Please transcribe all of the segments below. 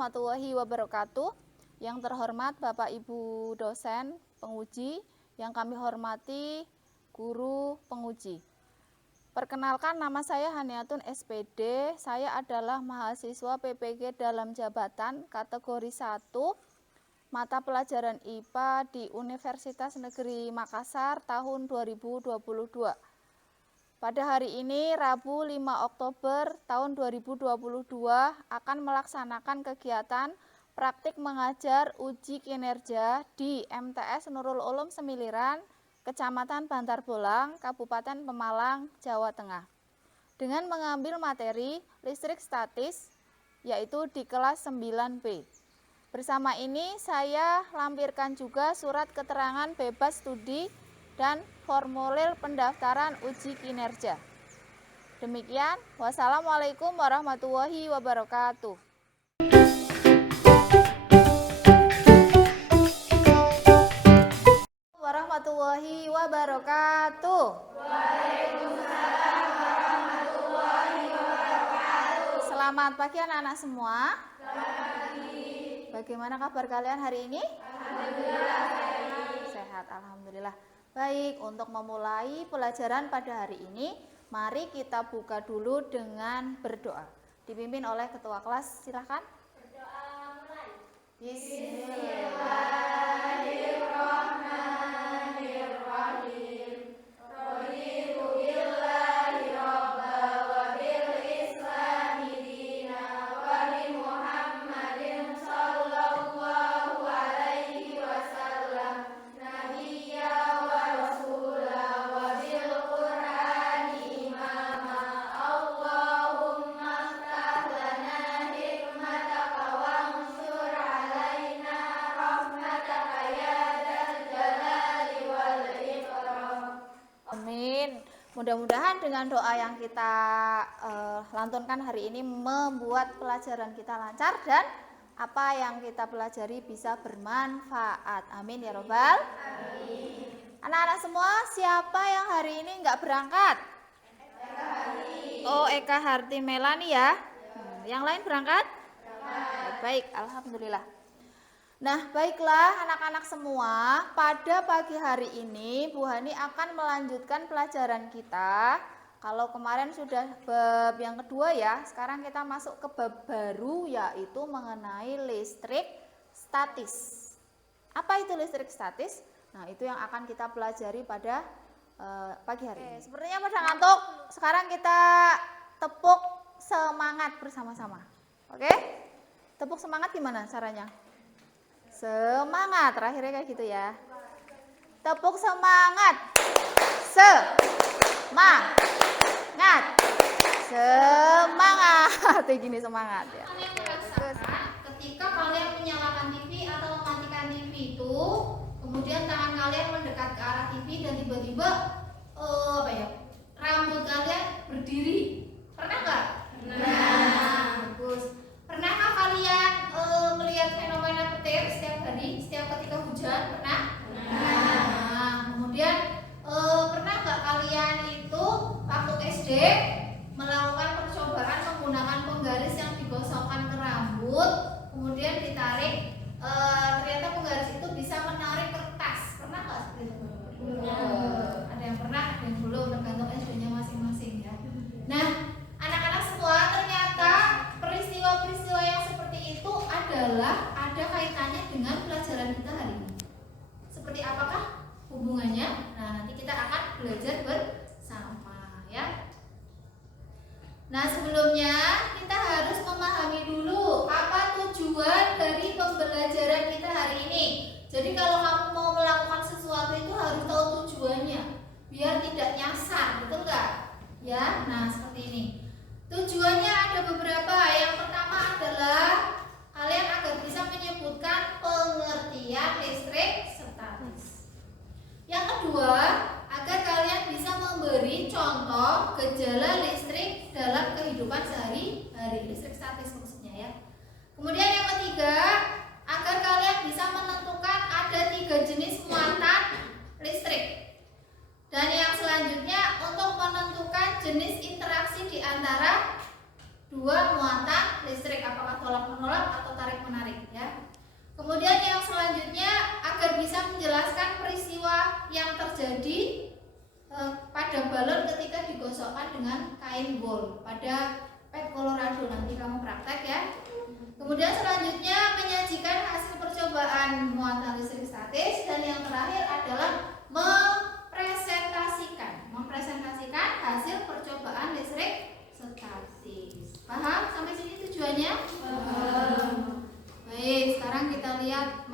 warahmatullahi wabarakatuh. Yang terhormat Bapak Ibu dosen, penguji, yang kami hormati guru penguji. Perkenalkan, nama saya Haniatun SPD. Saya adalah mahasiswa PPG dalam jabatan kategori 1 mata pelajaran IPA di Universitas Negeri Makassar tahun 2022. Pada hari ini, Rabu 5 Oktober tahun 2022, akan melaksanakan kegiatan praktik mengajar uji kinerja di MTS Nurul Ulum Semiliran, Kecamatan Bantar Bolang, Kabupaten Pemalang, Jawa Tengah. Dengan mengambil materi listrik statis, yaitu di kelas 9B. Bersama ini saya lampirkan juga surat keterangan bebas studi dan formulir pendaftaran uji kinerja. Demikian, wassalamualaikum warahmatullahi wabarakatuh. Warahmatullahi wabarakatuh. Waalaikumsalam warahmatullahi wabarakatuh. Selamat pagi anak-anak semua. Selamat pagi. Bagaimana kabar kalian hari ini? Alhamdulillah baik. Sehat, alhamdulillah. Baik, untuk memulai pelajaran pada hari ini, mari kita buka dulu dengan berdoa. Dipimpin oleh ketua kelas, silahkan. Berdoa mulai. Bismillahirrahmanirrahim. Raditu billahi robba wa bil islami dina wa bi Muhammadin sallallahu alaihi wasallam nabiyya wa rasula wa bil qur'ani imama. Allahumma ftah lana hikmataka wansur alaina rahmataka ya dzal jalali wal ikram. Amin. Mudah-mudahan dengan doa yang kita lantunkan hari ini membuat pelajaran kita lancar dan apa yang kita pelajari bisa bermanfaat. Amin ya robbal. Amin. Anak-anak semua, siapa yang hari ini nggak berangkat? Oh, Eka Harti Melani ya. Yang lain berangkat? Baik, alhamdulillah. Nah, baiklah anak-anak semua, pada pagi hari ini Bu Hani akan melanjutkan pelajaran kita. Kalau kemarin sudah bab yang kedua ya, sekarang kita masuk ke bab baru, yaitu mengenai listrik statis. Apa itu listrik statis? Nah, itu yang akan kita pelajari pada pagi hari ini. Sepertinya pada ngantuk, sekarang kita tepuk semangat bersama-sama. Oke? Tepuk semangat gimana caranya? Semangat, terakhirnya kayak gitu ya. Tepuk semangat. Semangat. Semangat. Gini semangat ya. Kalian merasakan ketika kalian menyalakan TV atau mematikan TV itu, kemudian tangan kalian mendekat ke arah TV dan tiba-tiba rambut kalian berdiri. Pernah nggak? Nah, bagus. Pernahkah kalian melihat fenomena petir setiap hari, setiap ketika hujan? Pernah? Nah, kemudian pernah nggak kalian itu waktu SD melakukan percobaan menggunakan penggaris yang digosokkan ke rambut, kemudian ditarik, ternyata penggaris itu bisa menarik kertas. Pernah nggak seperti itu? Ada yang pernah, ada yang belum, tergantung SD-nya masing-masing ya. Nah, anak-anak semua, ternyata peristiwa-peristiwa yang seperti itu adalah ada kaitannya dengan pelajaran kita hari ini. Seperti apakah hubungannya? Nah, nanti kita akan belajar bersama ya. Nah, sebelumnya kita harus memahami dulu apa tujuan dari pembelajaran kita hari ini. Jadi kalau kamu mau melakukan sesuatu itu harus tahu tujuannya, biar tidak nyasar, betul nggak? Ya, nah seperti ini. Tujuannya ada beberapa. Yang pertama adalah kalian agar bisa menyebutkan pengertian listrik statis. Yang kedua, agar kalian bisa memberi contoh gejala listrik dalam kehidupan sehari-hari, listrik statis maksudnya ya. Kemudian yang ketiga, agar kalian bisa menentukan ada 3 jenis muatan listrik. Dan yang selanjutnya untuk menentukan jenis interaksi di antara dua muatan listrik, apakah tolak menolak atau tarik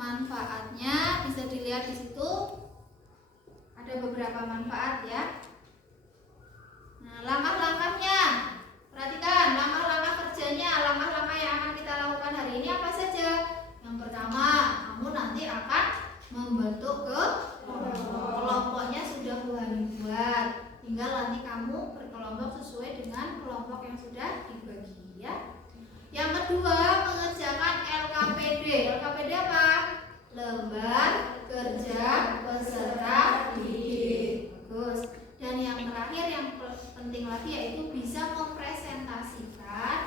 manfaatnya bisa dilihat di situ. Ada beberapa manfaat ya. Nah, langkah-langkahnya. Perhatikan langkah-langkah kerjanya, langkah-langkah yang akan kita lakukan hari ini apa saja? Yang pertama, kamu nanti akan membentuk kelompoknya sudah Bu Hani buat. Tinggal nanti kamu berkelompok sesuai dengan kelompok yang sudah dibagi ya. Yang kedua, mengerjakan LKPD. LKPD apa? Lembar kerja peserta didik. Bagus. Dan yang terakhir yang penting lagi yaitu bisa mempresentasikan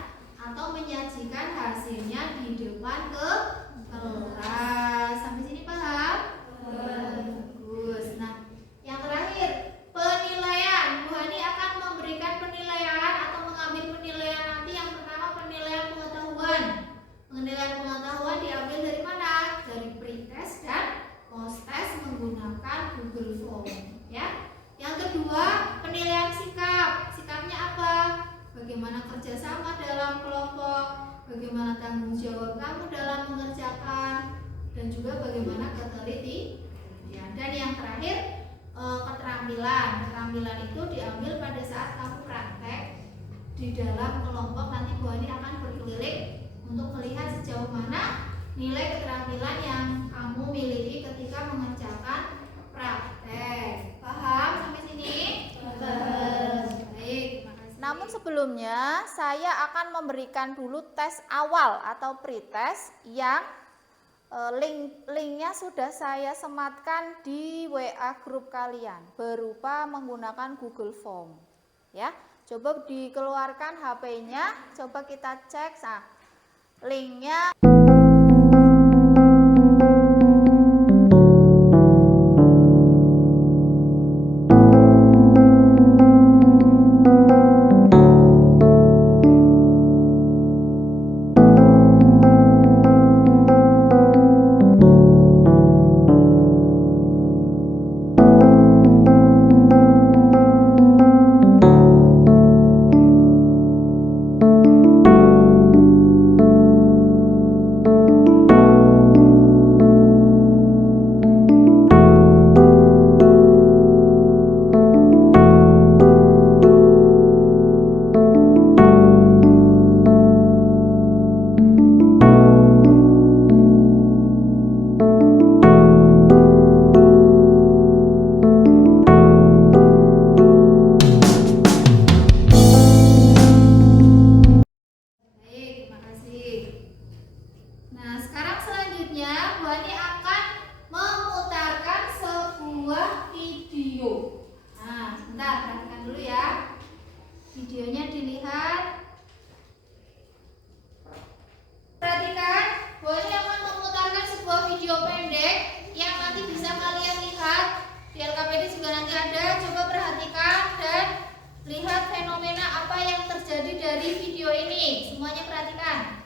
atau menyajikan hasilnya di depan kelas. Sampai sini paham? Bagus. Nah, yang terakhir penilaian. Bu Hani akan memberikan penilaian atau mengambil penilaian nanti. Yang pertama penilaian pengetahuan. Penilaian pengetahuan diambil dari mana? Dari pretest dan post-test menggunakan Google Form ya. Yang kedua, penilaian sikap. Sikapnya apa? Bagaimana kerjasama dalam kelompok, bagaimana tanggung jawab kamu dalam mengerjakan, dan juga bagaimana ketelitian. Dan yang terakhir, keterampilan. Keterampilan itu diambil pada saat kamu praktek di dalam kelompok. Nanti Bu Hani akan berkeliling untuk melihat sejauh mana nilai keterampilan yang kamu miliki ketika mengerjakan praktek. Paham sampai sini? Baik, terima kasih. Namun sebelumnya saya akan memberikan dulu tes awal atau pretest yang linknya sudah saya sematkan di WA grup kalian berupa menggunakan Google Form ya. Coba dikeluarkan HP-nya, coba kita cek linknya. Videonya dilihat. Perhatikan, Bu Hani akan memutarkan sebuah video pendek yang nanti bisa kalian lihat di LKPD juga nanti ada. Coba perhatikan dan lihat fenomena apa yang terjadi dari video ini. Semuanya perhatikan.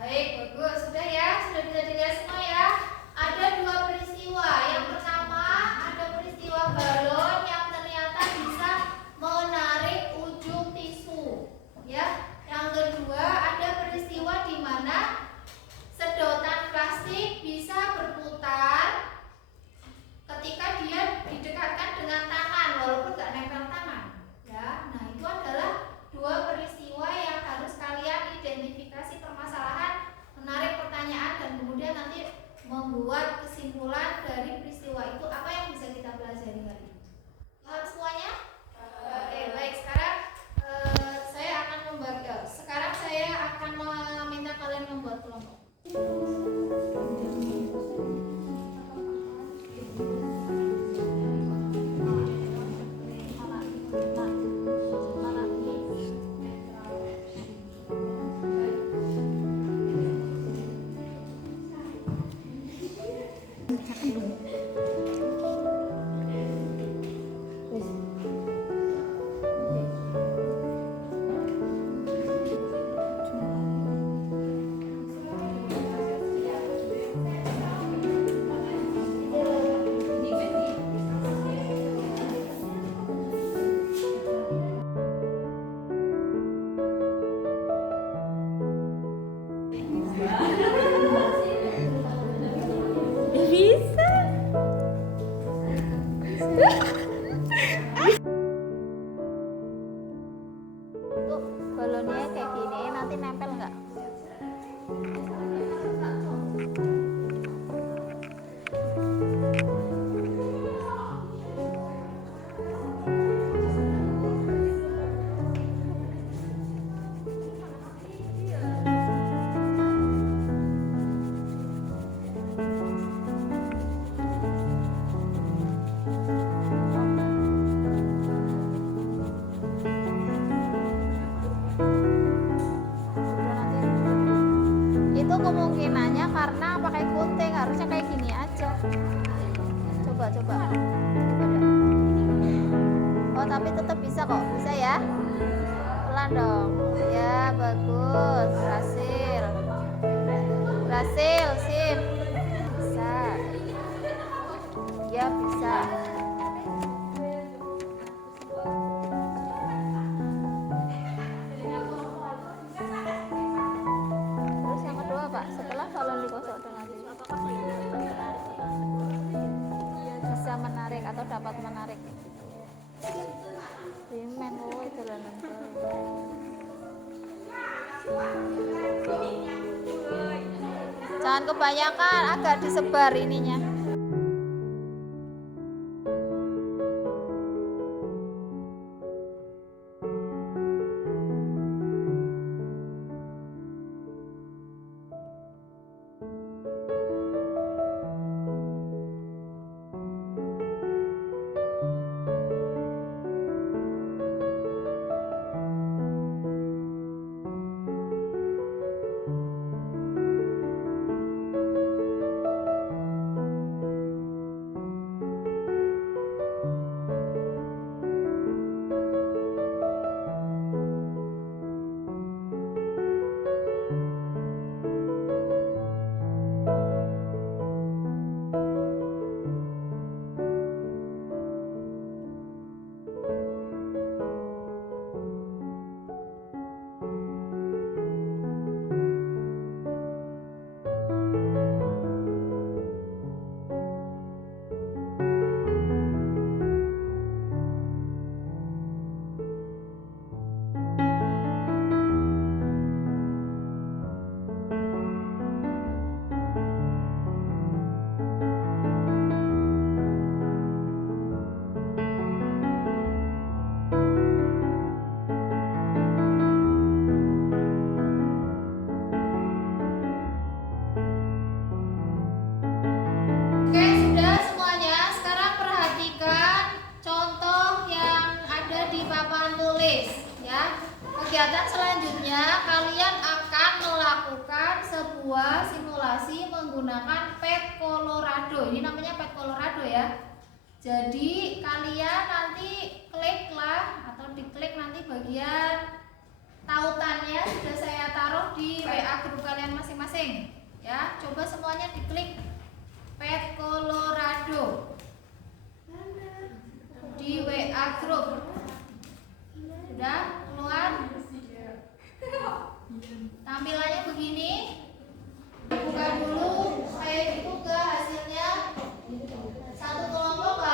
Baik, bagus. Sudah ya? Sudah bisa dilihat semua ya? Ada dua peristiwa. Yang pertama, ada peristiwa balon yang ternyata bisa menarik ujung tisu. Ya. Yang kedua, ada peristiwa di mana sedotan plastik bisa berputar ketika dia didekatkan dengan tangan walaupun nggak nempel tangan. Ya. Nah, itu adalah dua peristiwa yang harus kalian identifikasi permasalahan, menarik pertanyaan, dan kemudian nanti membuat kesimpulan dari peristiwa itu apa yang bisa kita pelajari hari ini. Paham semuanya? Oke, baik. Sekarang saya akan meminta kalian membuat kelompok. Tuh, balonnya kayak gini, nanti nempel nggak? Itu kemungkinannya karena pakai gunting, harusnya kayak gini aja. Coba coba. Oh, tapi tetap bisa kok, bisa ya. Pelan dong. Ya, bagus. Berhasil. Berhasil, sip. Bisa. Ya, bisa. Terus yang kedua, Pak, setelah balon digosok nanti bisa menarik atau dapat menarik. Rimen oh dolanan. Jangan kebanyakan, agak disebar ininya. Oke, sudah semuanya. Sekarang perhatikan contoh yang ada di papan tulis ya. Kegiatan selanjutnya kalian akan melakukan sebuah simulasi menggunakan pet Colorado. Ini namanya pet Colorado ya. Jadi kalian nanti kliklah atau diklik nanti bagian tautannya sudah saya taruh di WA grup kalian masing-masing ya. Coba semuanya diklik pet Colorado di WA grup. Sudah keluar? Tampilannya begini. Buka dulu, saya dibuka hasilnya. Satu kelompok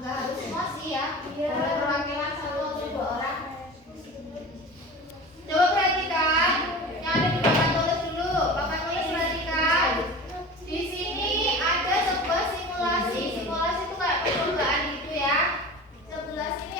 nggak harus semua sih ya. Boleh perwakilan satu atau dua orang. Coba perhatikan yang ada di papan tulis dulu. Papan tulis perhatikan. Di sini ada sebuah simulasi. Simulasi itu kayak percobaan gitu ya. Sebelah sini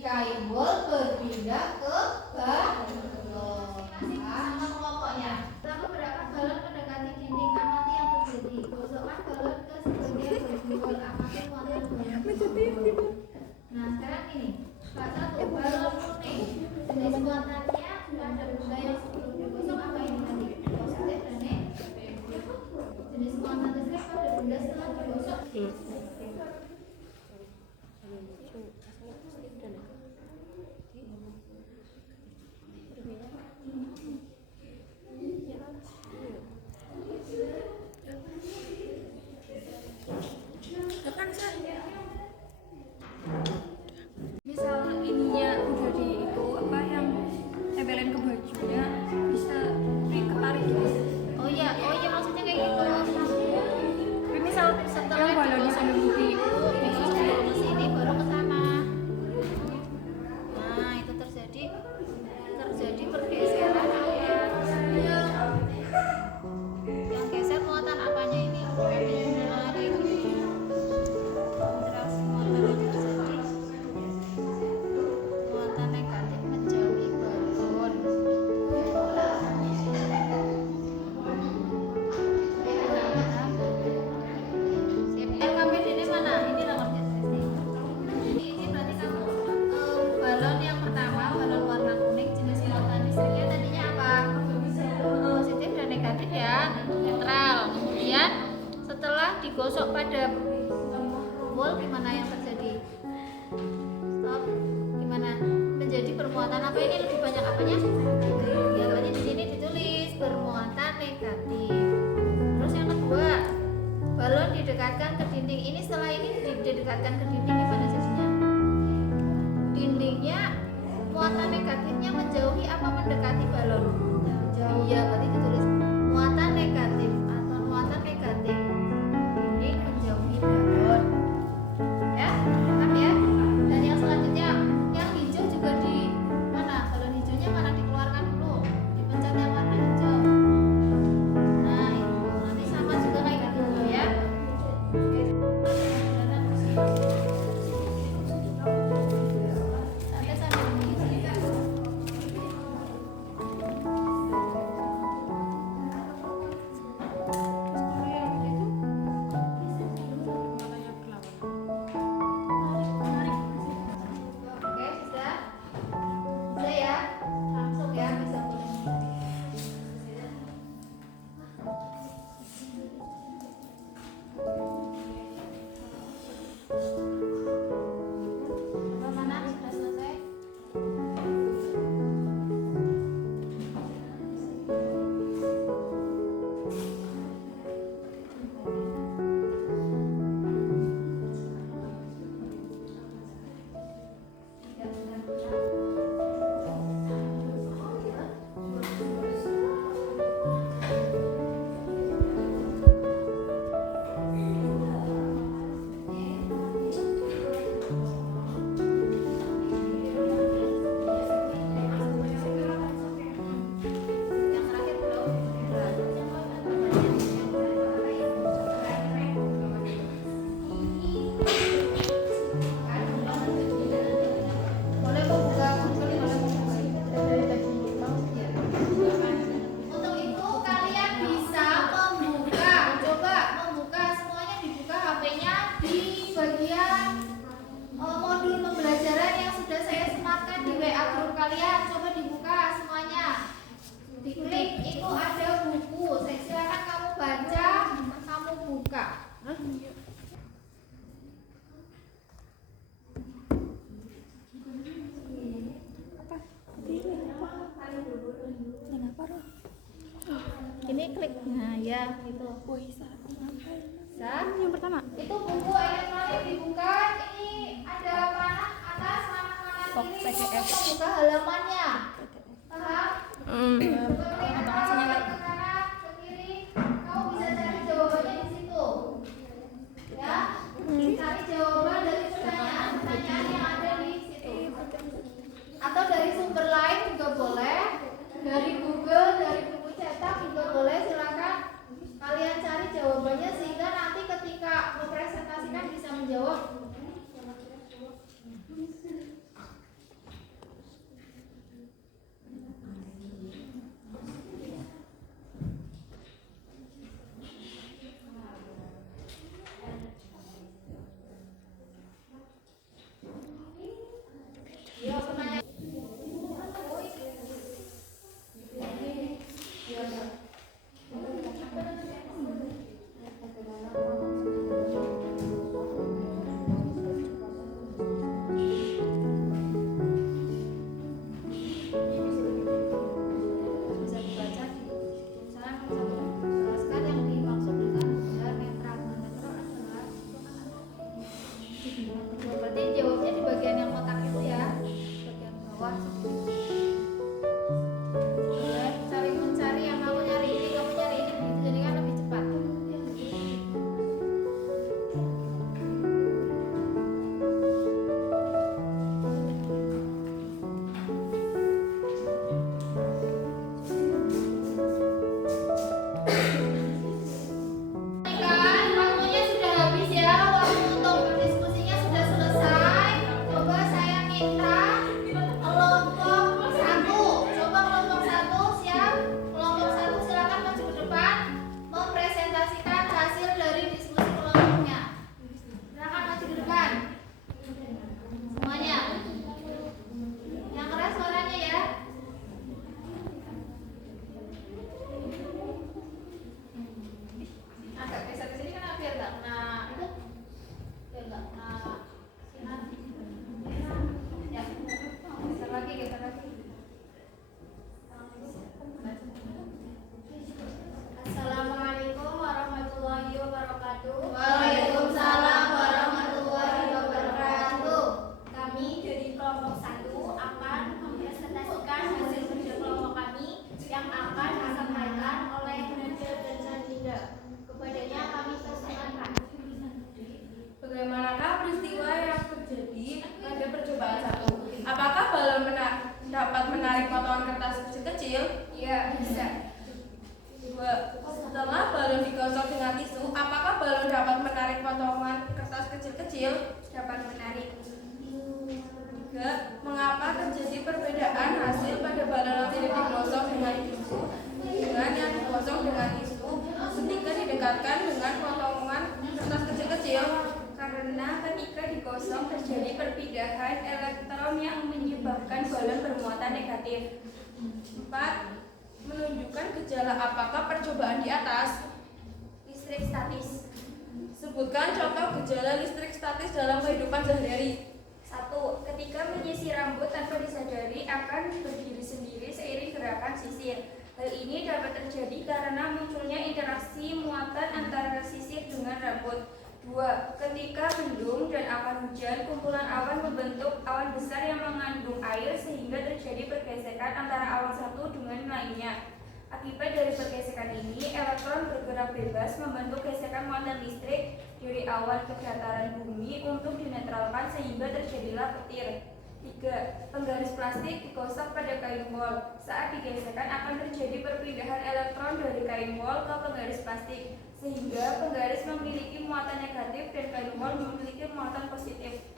kain wol berpindah ke balon. Sama kelompoknya. Pertama, gerakan balon mendekati dinding. Amati yang terjadi. Gosokkan balon ke sebagian bagi wol. Amati muatan balon. Nah, sekarang ini. Pak 1, balon kuning. Jenis muatannya pada benda yang sebelum digosok apa ini tadi? Positif dan negatif. Jenis muatan tersebut pada benda setelah digosok. Misal ininya udah di itu apa yang tempelin ke bajunya bisa ketarik gitu. Oh iya maksudnya kayak gitu. Tapi misal Setelah yang balonnya sampai bukti digosok sebelum ke sini baru ke sana. Nah, itu terjadi pergeseran area. Yang geser muatan apanya ini? Nah, kayak gini. Interaksi muatan yang terjadi. Muatan negatif menjauhi balon. LKPD ini mana? Ini nomornya. Ini berarti kamu balon yang pertama, balon warna kuning jenis muatan listriknya tadinya apa? Positif dan negatif ya, netral. Kemudian setelah digosok pada wol gimana yang terjadi? Stop. Gimana? Menjadi bermuatan apa ini lebih banyak apanya? Ya, makanya di sini ditulis bermuatan negatif. Terus yang kedua, balon didekatkan ke dinding. Ini setelah ini didekatkan ke dinding gimana jadinya? Dindingnya muatan negatifnya menjauhi apa mendekati balon? Iya, berarti ditulis muatan negatif atau muatan negatif. Dinding menjauhi balon. Ya, paham ya? Dan yang selanjutnya, yang hijau juga di mana? Balon hijaunya mana dikeluarkan dulu? Dipencet yang warna hijau. Nah, itu nanti sama juga kayak gitu ya. Nanti sambil mengisi. Oke, sudah? Sudah ya? Langsung ya, bisa mulai. Mana sudah selesai? Yang terakhir belum? Boleh membuka Google, boleh membuka. Untuk itu kalian bisa coba membuka semuanya, dibuka HP-nya di bagian modul pembelajaran yang sudah saya sematkan di WA grup kalian. Coba dibuka semuanya. Diklik, itu ada buku. Saya silakan kamu baca, kamu buka. Ini klik, nah ya itu. Bisa. yang pertama Itu buku elektronik dibuka. Ini ada panah atas, panah kanan kiri. PDF. Buka halamannya. Paham? Kemudian kalau ke kanan, ke kiri, kamu bisa cari jawabannya di situ. Ya, cari jawaban dari pertanyaan yang ada di situ. Atau dari sumber lain juga boleh. Dari Google, dari buku cetak juga boleh. Silakan kalian cari jawabannya sehingga nanti ketika mempresentasikan bisa menjawab. kelompok 1 akan mempresentasikan hasil kerja kelompok kami yang akan disampaikan oleh Nadia dan Dinda. Kepadanya kami persilakan. Bagaimanakah peristiwa yang terjadi pada percobaan 1? Apakah balon dapat menarik potongan kertas kecil-kecil? Ya, bisa. 2. Setelah balon digosok dengan tisu, apakah balon dapat menarik potongan kertas kecil-kecil? Dapat menarik. 3. Mengapa terjadi perbedaan hasil pada balon yang tidak digosok dengan tisu dengan yang digosok dengan tisu ketika didekatkan dengan potongan kertas kecil-kecil? Karena ketika digosok terjadi perpindahan elektron yang menyebabkan balon bermuatan negatif. 4. Menunjukkan gejala apakah percobaan di atas? Listrik statis. Sebutkan contoh gejala listrik statis dalam kehidupan sehari-hari. 1. Ketika menyisir rambut tanpa disadari akan berdiri sendiri seiring gerakan sisir. Hal ini dapat terjadi karena munculnya interaksi muatan antara sisir dengan rambut. 2. Ketika mendung dan akan hujan, kumpulan awan membentuk awan besar yang mengandung air sehingga terjadi pergesekan antara awan satu dengan lainnya. Akibat dari pergesekan ini, elektron bergerak bebas membentuk gesekan muatan listrik dari awan ke dataran bumi untuk dinetralkan sehingga terjadilah petir. 3. Penggaris plastik digosok pada kain wol. Saat digesekkan akan terjadi perpindahan elektron dari kain wol ke penggaris plastik, sehingga penggaris memiliki muatan negatif dan kain wol memiliki muatan positif.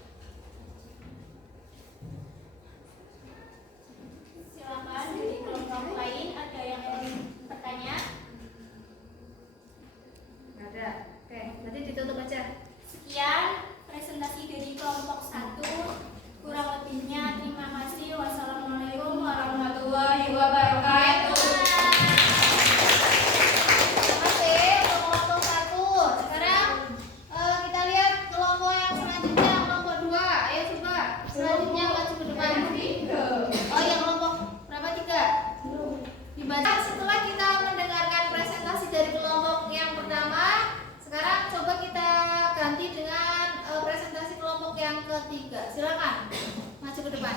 Silakan dari kelompok lain ada yang ingin bertanya? Nggak ada. Oke, berarti ditutup aja. Sekian presentasi dari kelompok 1. Kurang lebihnya terima kasih. Wassalamualaikum warahmatullahi wabarakatuh. Terima kasih untuk kelompok 1. Sekarang kita lihat kelompok yang selanjutnya, kelompok 2. Ayo coba selanjutnya maju ke depan. Oh, yang kelompok berapa? 3. Dibaca setelah kita mendengarkan presentasi dari kelompok yang pertama. Sekarang coba kita ganti dengan presentasi kelompok yang ketiga. Silakan maju ke depan.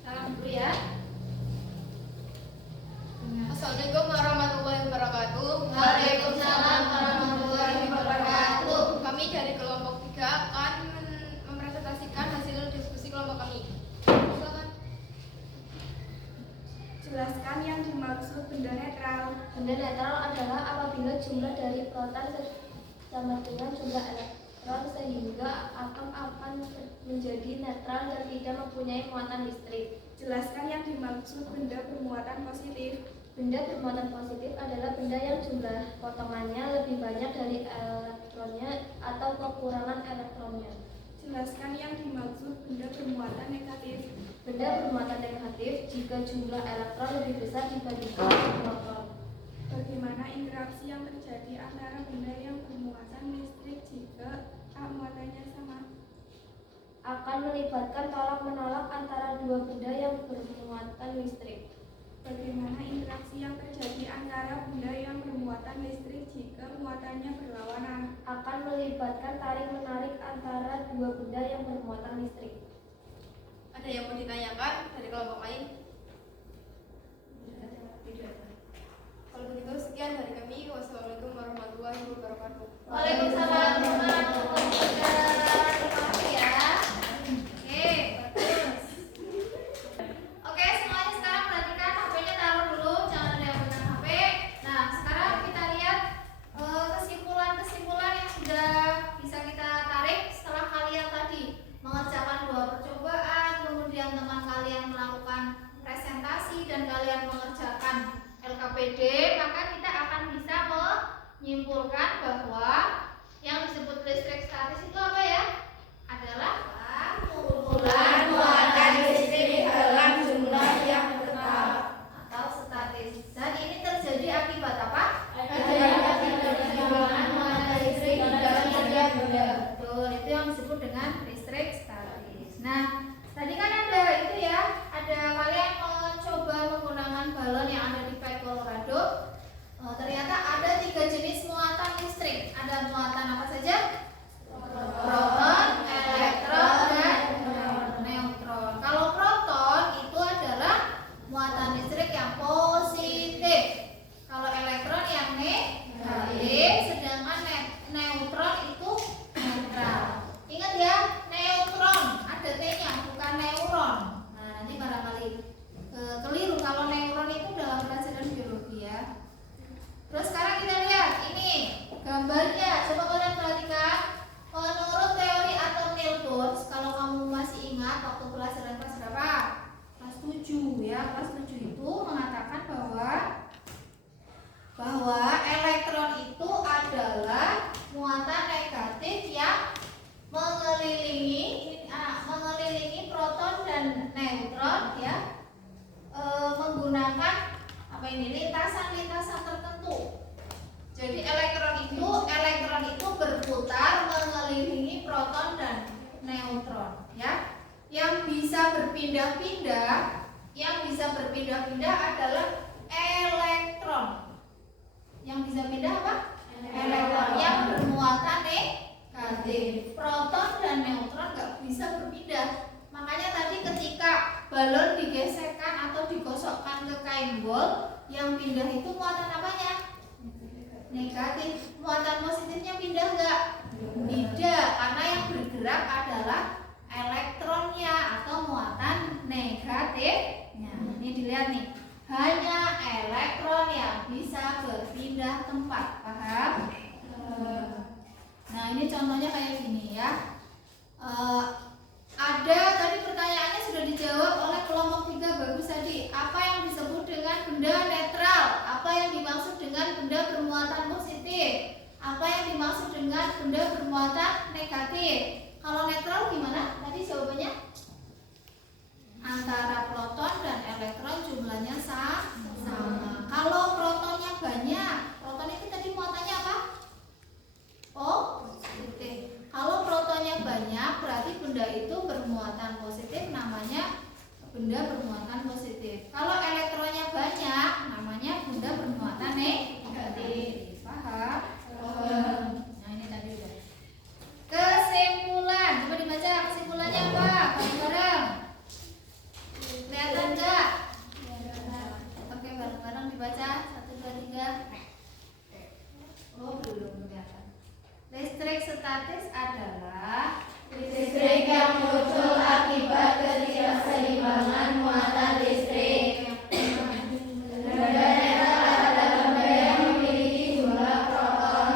Salam dulu ya. Assalamualaikum warahmatullahi wabarakatuh. Waalaikumsalam warahmatullahi wabarakatuh. Kami dari kelompok 3 akan mempresentasikan hasil diskusi kelompok kami. Silakan. Jelaskan yang dimaksud benda netral. Benda netral adalah apabila jumlah dari proton sama dengan jumlah elektron sehingga atom akan menjadi netral dan tidak mempunyai muatan listrik. Jelaskan yang dimaksud benda bermuatan positif. Benda bermuatan positif adalah benda yang jumlah potongannya lebih banyak dari elektronnya atau kekurangan elektronnya. Jelaskan yang dimaksud benda bermuatan negatif. Benda bermuatan negatif jika jumlah elektron lebih besar dibandingkan proton. Bagaimana interaksi yang terjadi antara benda yang bermuatan listrik jika muatannya sama? Akan melibatkan tolak-menolak antara dua benda yang bermuatan listrik. Bagaimana interaksi yang terjadi antara benda yang bermuatan listrik jika muatannya berlawanan? Akan melibatkan tarik-menarik antara dua benda yang bermuatan listrik. Ada yang mau ditanyakan dari kelompok lain? Kalau begitu sekian dari kami. Wassalamualaikum warahmatullahi wabarakatuh. Waalaikumsalam warahmatullahi wabarakatuh. Terima kasih ya. Oke, bagus. Oke, semuanya sekarang perhatikan HP-nya taruh dulu, jangan ada yang pegang HP. Nah, sekarang kita lihat kesimpulan-kesimpulan yang sudah bisa kita tarik setelah kalian tadi mengerjakan 2 percobaan, kemudian teman kalian melakukan presentasi dan kalian mengerjakan LKPD, maka kita akan bisa menyimpulkan bahwa yang disebut listrik statis itu apa ya? Adalah kumpulan muatan listrik dalam jumlah yang tetap atau statis. Dan ini terjadi akibat apa? Timbangan muatan listrik di dalam setiap benda. Betul, itu yang disebut dengan listrik statis. Nah, tadi kan ada itu ya, ada kalian mencoba menggunakan balon yang ada di Pipe Colorado. Ternyata ada 3 jenis berputar mengelilingi proton dan neutron, ya. Yang bisa berpindah-pindah adalah elektron. Yang bisa pindah apa? Elektron yang bermuatan negatif. Proton dan neutron nggak bisa berpindah. Makanya tadi ketika balon digesekkan atau digosokkan ke kain bol, yang pindah itu muatan apanya? Negatif. Muatan positifnya pindah nggak? Tidak, karena yang bergerak adalah elektronnya atau muatan negatifnya. Ini dilihat nih, hanya elektron yang bisa berpindah tempat, paham? Nah, ini contohnya kayak gini ya. Ada tadi pertanyaannya sudah dijawab oleh kelompok 3, bagus tadi. Apa yang disebut dengan benda netral? Apa yang dimaksud dengan benda bermuatan positif? Apa yang dimaksud dengan benda bermuatan negatif? Kalau netral gimana? Tadi jawabannya antara proton dan elektron jumlahnya sama. Kalau protonnya banyak, proton itu tadi muatannya apa? Positif. Kalau protonnya banyak, berarti benda itu bermuatan positif, namanya benda bermuatan positif. Kalau elektronnya banyak, namanya benda bermuatan negatif. Paham? Nah, ini tadi udah. Kesimpulan, coba dibaca kesimpulannya apa? Bareng-bareng. Kelihatan enggak? Oke, bareng-bareng dibaca. 1, 2, 3. Oh, belum kelihatan. Listrik statis adalah listrik yang muncul akibat ketidakseimbangan muatan listrik. Benda netral adalah benda yang memiliki jumlah proton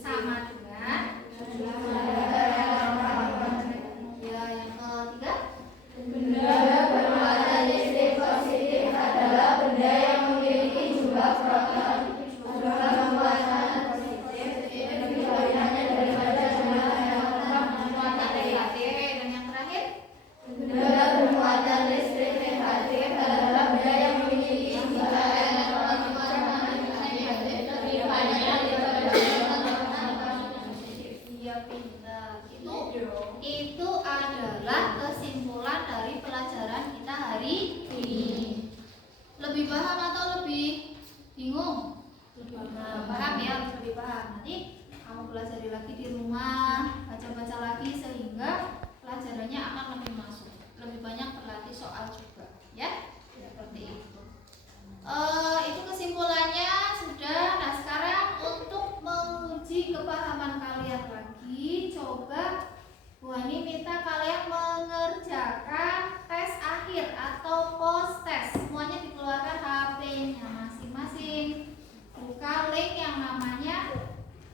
sama dengan ya, yang ketiga benda bermuatan listrik positif adalah benda yang memiliki jumlah proton bermuatan positif lebih banyaknya daripada jumlah muatan negatif. Dan yang terakhir benda bermuatan listrik negatif adalah benda yang memiliki jumlah elektron negatif lebih banyak daripada jumlah positif. dia pindah itu adalah kesimpulan dari pelajaran kita hari ini. Lebih paham atau lebih bingung? Nah, paham ya, harus lebih paham. Nanti kamu pelajari lagi di rumah, baca-baca lagi sehingga pelajarannya akan lebih masuk, lebih banyak berlatih soal juga, ya, seperti itu. Itu kesimpulannya sudah. Nah, sekarang untuk menguji kepahaman kalian lagi, coba Bu Ani minta kalian mengerjakan tes akhir atau post test. Semuanya dikeluarkan HP-nya masing-masing. Buka link yang namanya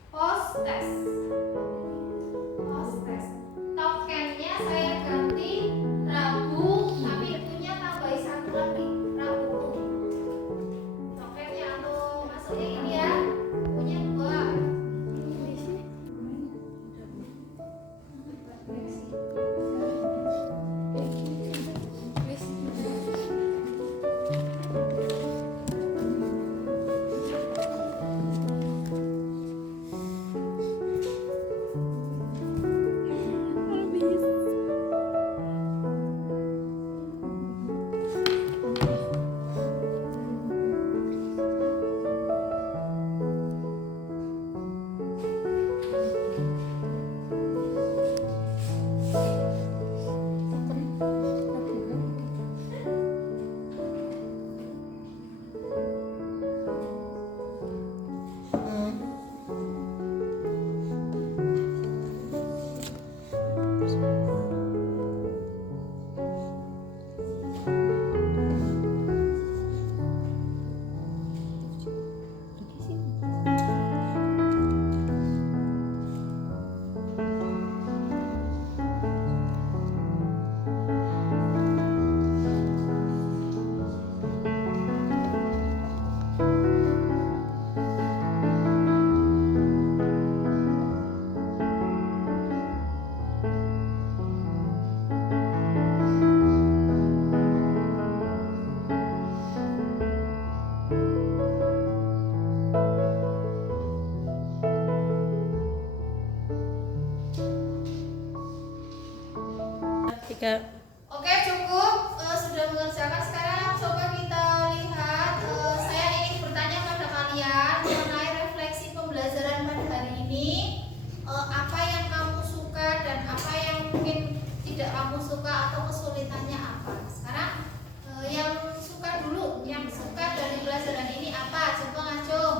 post test. Post test. Tokennya saya ganti Rabu, tapi itunya tambahin 1 lagi. Rabu. Tokennya atau masuknya ini ya. Punya 2. Oke, cukup. Sudah mengerjakan. Sekarang coba kita lihat. Saya ingin bertanya pada kalian mengenai refleksi pembelajaran pada hari ini. Apa yang kamu suka dan apa yang mungkin tidak kamu suka atau kesulitannya apa? Sekarang yang suka dulu, yang suka dari pelajaran ini apa? Coba ngacung.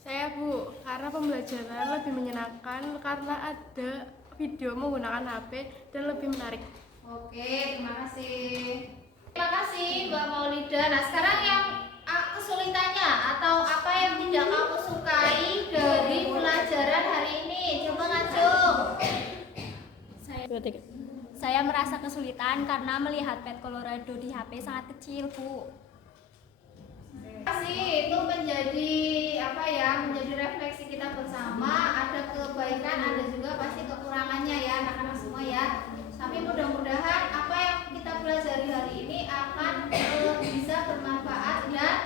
Saya Bu, karena pembelajaran lebih menyenangkan karena ada video menggunakan HP dan lebih menarik. Oke, terima kasih. Terima kasih Mbak Maulida. Nah, sekarang yang kesulitannya atau apa yang tidak kamu sukai dari pelajaran hari ini? Coba ngacung. Saya merasa kesulitan karena melihat pet Colorado di HP sangat kecil, Bu. Kasih itu menjadi apa ya? Menjadi refleksi kita bersama. Ada kebaikan, ada juga pasti kekurangannya ya, anak-anak semua ya. Tapi mudah-mudahan apa yang kita pelajari hari ini akan bisa bermanfaat dan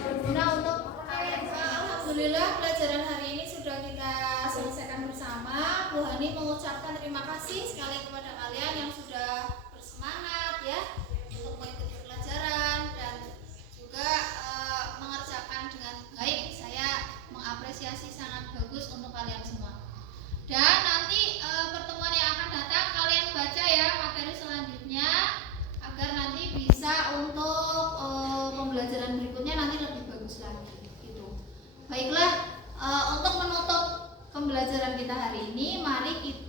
berguna untuk kalian semua. Alhamdulillah pelajaran hari ini sudah kita selesaikan bersama. Bu Hani mengucapkan terima kasih sekali kepada kalian yang sudah bersemangat ya untuk mengikuti pelajaran dan juga mengerjakan dengan baik. Saya mengapresiasi sangat bagus untuk kalian semua. Dan nanti pertemuan yang akan datang kalian baca ya materi selanjutnya agar nanti bisa untuk pembelajaran berikutnya nanti lebih bagus lagi gitu. Baiklah, untuk menutup pembelajaran kita hari ini mari kita